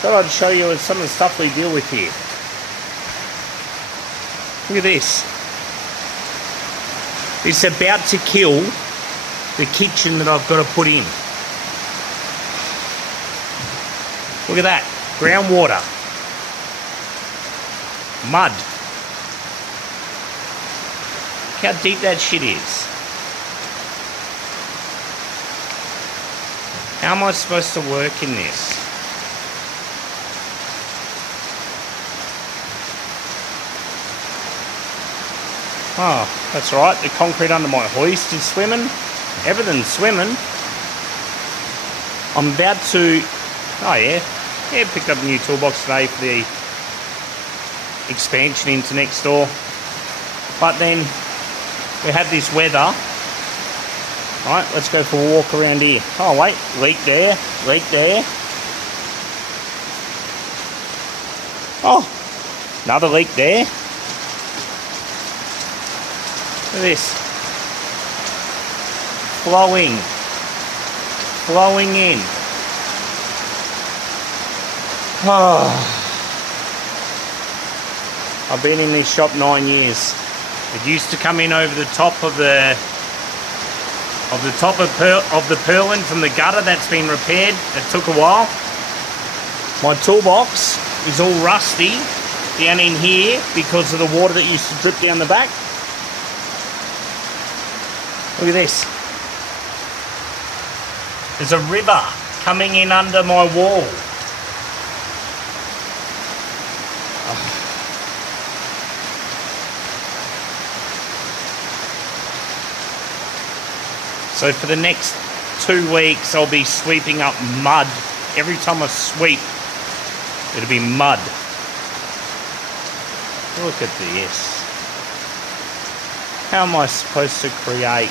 Thought I'd show you some of the stuff we deal with here. Look at this. It's about to kill the kitchen that I've got to put in. Look at that. Groundwater. Mud. Look how deep that shit is. How am I supposed to work in this? Oh, that's right. The concrete under my hoist is swimming. Everything's swimming. I'm about to... Oh, yeah. Yeah, picked up a new toolbox today for the expansion into next door. But then we have this weather. Right, let's go for a walk around here. Oh, wait. Leak there. Leak there. Oh, another leak there. Look at this. Flowing. Flowing in. Oh. I've been in this shop 9 years. It used to come in over the top of the purlin from the gutter. That's been repaired. It took a while. My toolbox is all rusty down in here because of the water that used to drip down the back. Look at this. There's a river coming in under my wall. Oh. So for the next 2 weeks, I'll be sweeping up mud. Every time I sweep, it'll be mud. Look at this. How am I supposed to create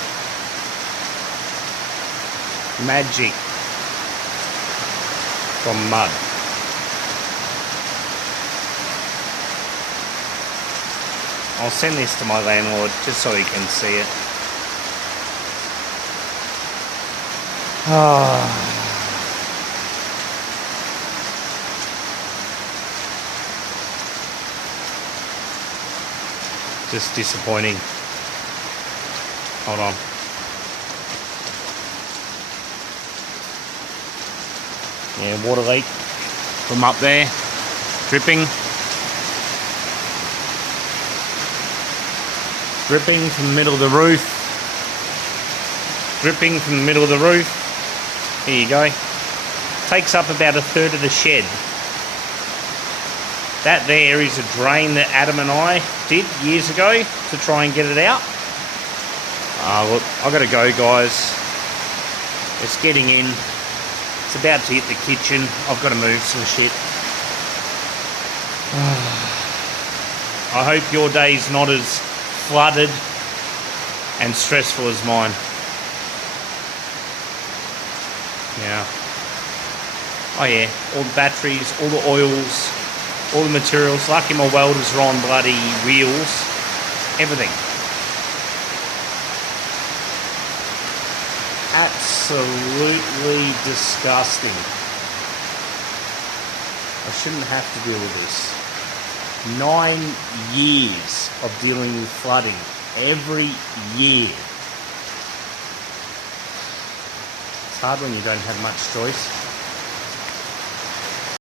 magic from mud? I'll send this to my landlord just so he can see it. Oh. Just disappointing. Hold on. Yeah, water leak from up there. Dripping. Dripping from the middle of the roof. Dripping from the middle of the roof. Here you go. Takes up about a third of the shed. That there is a drain that Adam and I did years ago to try and get it out. Look, I've got to go, guys. It's getting in. It's about to hit the kitchen. I've got to move some shit. I hope your day's not as flooded and stressful as mine. Yeah. Oh yeah, all the batteries, all the oils, all the materials. Lucky my welders are on bloody wheels. Everything. Absolutely disgusting. I shouldn't have to deal with this. 9 years of dealing with flooding. Every year. It's hard when you don't have much choice.